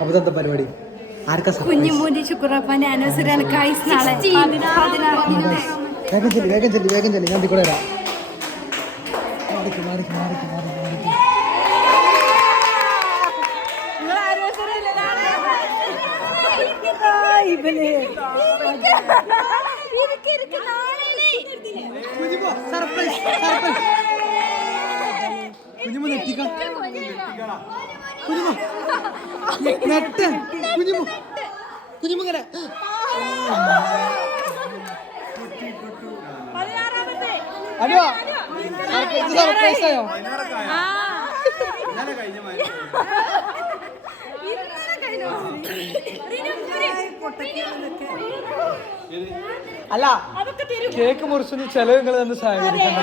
അപ്പൊ എന്താ പരിപാടി? ആർക്കാ കുഞ്ഞിമൂന്റെ ശുക്രപ്പാന്റെ ആനിവേഴ്സറി ആണ് ഗൈസ്. നാളെ വേഗം ചെല്ലി ഞാൻ കൂടെ വരാം. കുഞ്ഞുമങ്ങനെ ഹലോ സർപ്രൈസായോ? അല്ല കേക്ക് മുറിച്ചൊന്ന് ചെലവ് നിങ്ങൾ തന്നെ സഹകരിക്കണ്ട.